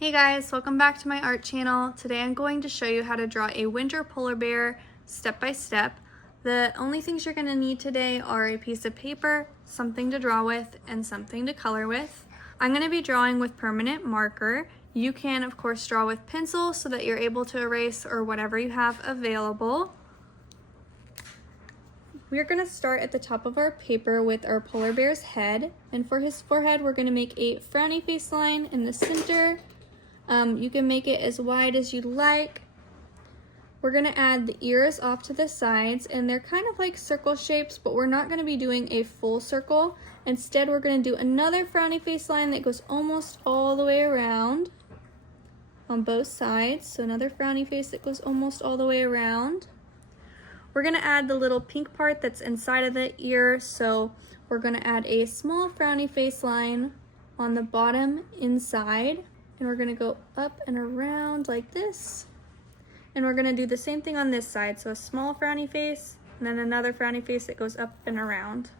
Hey guys, welcome back to my art channel. Today I'm going to show you how to draw a winter polar bear step by step. The only things you're going to need today are a piece of paper, something to draw with, and something to color with. I'm going to be drawing with permanent marker. You can of course draw with pencil so that you're able to erase or whatever you have available. We're going to start at the top of our paper with our polar bear's head, and for his forehead we're going to make a frowny face line in the center. You can make it as wide as you'd like. We're going to add the ears off to the sides, and they're kind of like circle shapes, but we're not going to be doing a full circle. Instead, we're going to do another frowny face line that goes almost all the way around on both sides. So another frowny face that goes almost all the way around. We're going to add the little pink part that's inside of the ear, so we're going to add a small frowny face line on the bottom inside. And we're going to go up and around like this. And we're going to do the same thing on this side. So a small frowny face, and then another frowny face that goes up and around.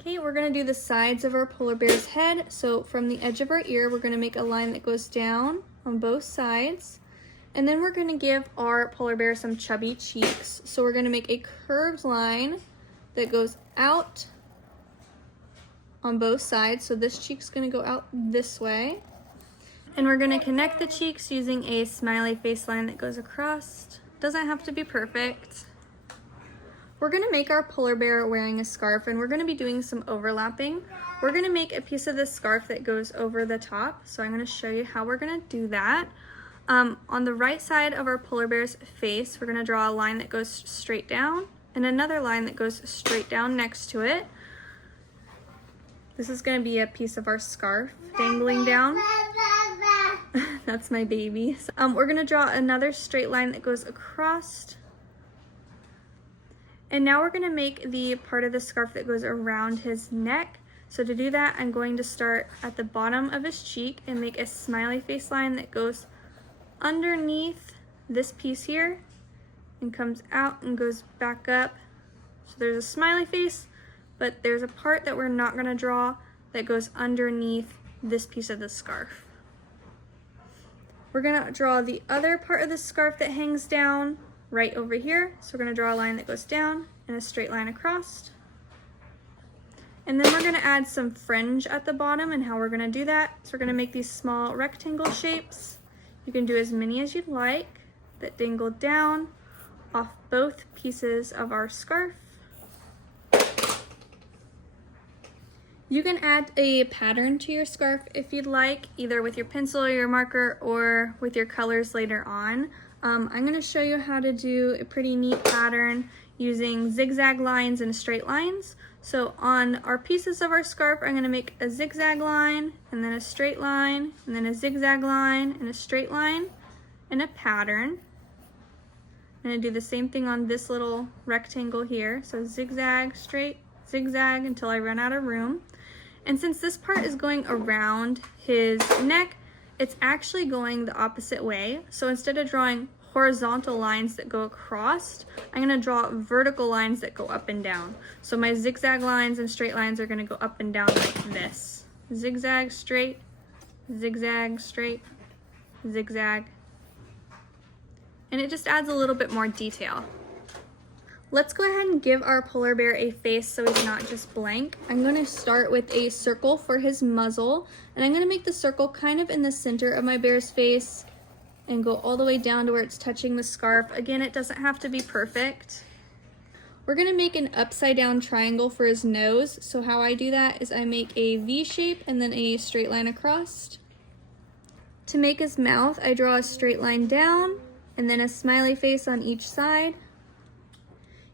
Okay, we're going to do the sides of our polar bear's head. So from the edge of our ear, we're going to make a line that goes down on both sides. And then we're going to give our polar bear some chubby cheeks. So we're going to make a curved line that goes out on both sides. So this cheek's going to go out this way. And we're going to connect the cheeks using a smiley face line that goes across. Doesn't have to be perfect. We're going to make our polar bear wearing a scarf, and we're going to be doing some overlapping. We're going to make a piece of this scarf that goes over the top. So I'm going to show you how we're going to do that. On the right side of our polar bear's face, we're going to draw a line that goes straight down and another line that goes straight down next to it. This is going to be a piece of our scarf dangling down. That's my baby. We're going to draw another straight line that goes across. And now we're going to make the part of the scarf that goes around his neck. So to do that, I'm going to start at the bottom of his cheek and make a smiley face line that goes underneath this piece here and comes out and goes back up. So there's a smiley face, but there's a part that we're not going to draw that goes underneath this piece of the scarf. We're going to draw the other part of the scarf that hangs down right over here. So we're going to draw a line that goes down and a straight line across. And then we're going to add some fringe at the bottom, and how we're going to do that. So we're going to make these small rectangle shapes. You can do as many as you'd like that dangle down off both pieces of our scarf. You can add a pattern to your scarf if you'd like, either with your pencil or your marker or with your colors later on. I'm going to show you how to do a pretty neat pattern using zigzag lines and straight lines. So on our pieces of our scarf, I'm going to make a zigzag line and then a straight line and then a zigzag line and a straight line and a pattern. I'm going to do the same thing on this little rectangle here. So zigzag, straight, zigzag until I run out of room. And since this part is going around his neck, it's actually going the opposite way. So instead of drawing horizontal lines that go across, I'm going to draw vertical lines that go up and down. So my zigzag lines and straight lines are going to go up and down like this. Zigzag, straight, zigzag, straight, zigzag. And it just adds a little bit more detail. Let's go ahead and give our polar bear a face so he's not just blank. I'm going to start with a circle for his muzzle, and I'm going to make the circle kind of in the center of my bear's face and go all the way down to where it's touching the scarf. Again, it doesn't have to be perfect. We're going to make an upside down triangle for his nose. So how I do that is I make a V shape and then a straight line across. To make his mouth, I draw a straight line down and then a smiley face on each side.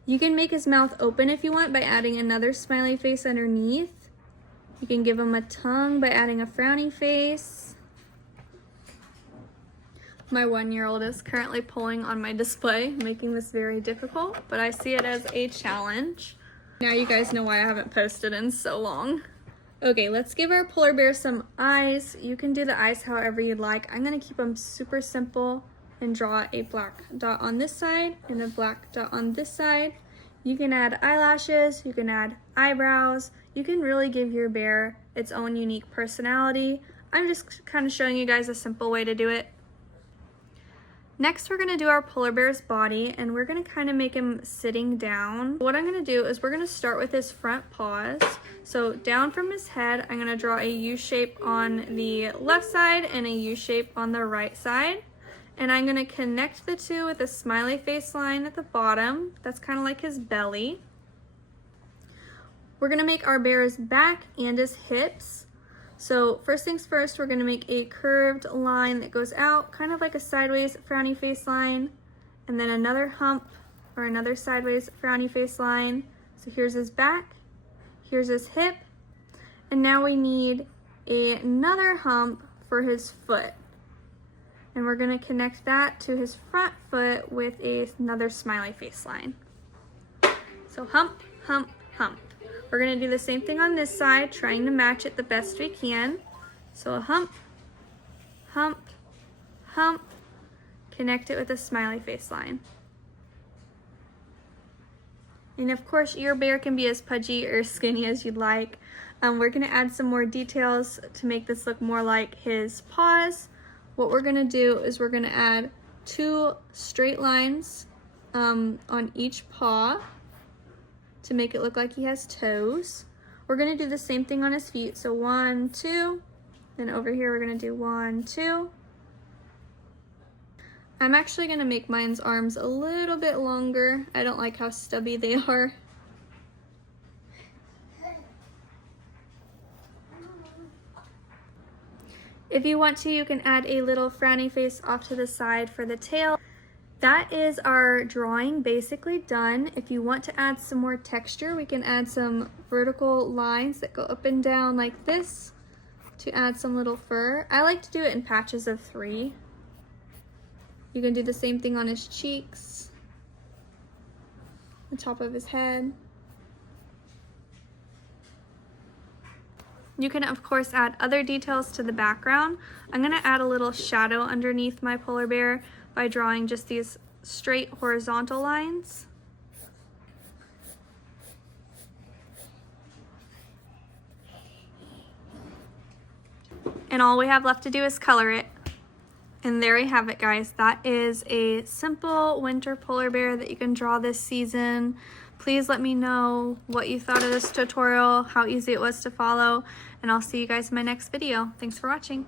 You can make his mouth open if you want by adding another smiley face underneath. You can give him a tongue by adding a frowny face. My 1-year-old is currently pulling on my display, making this very difficult, but I see it as a challenge. Now you guys know why I haven't posted in so long. Okay, let's give our polar bear some eyes. You can do the eyes however you'd like. I'm going to keep them super simple and draw a black dot on this side and a black dot on this side. You can add eyelashes, you can add eyebrows, you can really give your bear its own unique personality. I'm just kind of showing you guys a simple way to do it. Next, we're gonna do our polar bear's body, and we're gonna kind of make him sitting down. What I'm gonna do is we're gonna start with his front paws. So down from his head, I'm gonna draw a U shape on the left side and a U shape on the right side. And I'm gonna connect the two with a smiley face line at the bottom. That's kind of like his belly. We're gonna make our bear's back and his hips. So first things first, we're gonna make a curved line that goes out, kind of like a sideways frowny face line, and then another hump or another sideways frowny face line. So here's his back, here's his hip, and now we need another hump for his foot. And we're gonna connect that to his front foot with another smiley face line. So hump, hump, hump. We're gonna do the same thing on this side, trying to match it the best we can. So a hump, hump, hump, connect it with a smiley face line. And of course, your bear can be as pudgy or skinny as you'd like. We're gonna add some more details to make this look more like his paws. What we're gonna do is we're gonna add 2 straight lines on each paw to make it look like he has toes. We're gonna do the same thing on his feet. So 1, 2, then over here we're gonna do 1, 2. I'm actually gonna make mine's arms a little bit longer. I don't like how stubby they are. If you want to, you can add a little frowny face off to the side for the tail. That is our drawing basically done. If you want to add some more texture, we can add some vertical lines that go up and down like this to add some little fur. I like to do it in patches of 3. You can do the same thing on his cheeks, the top of his head. You can of course add other details to the background. I'm gonna add a little shadow underneath my polar bear by drawing just these straight horizontal lines. And all we have left to do is color it. And there we have it, guys. That is a simple winter polar bear that you can draw this season. Please let me know what you thought of this tutorial, how easy it was to follow, and I'll see you guys in my next video. Thanks for watching.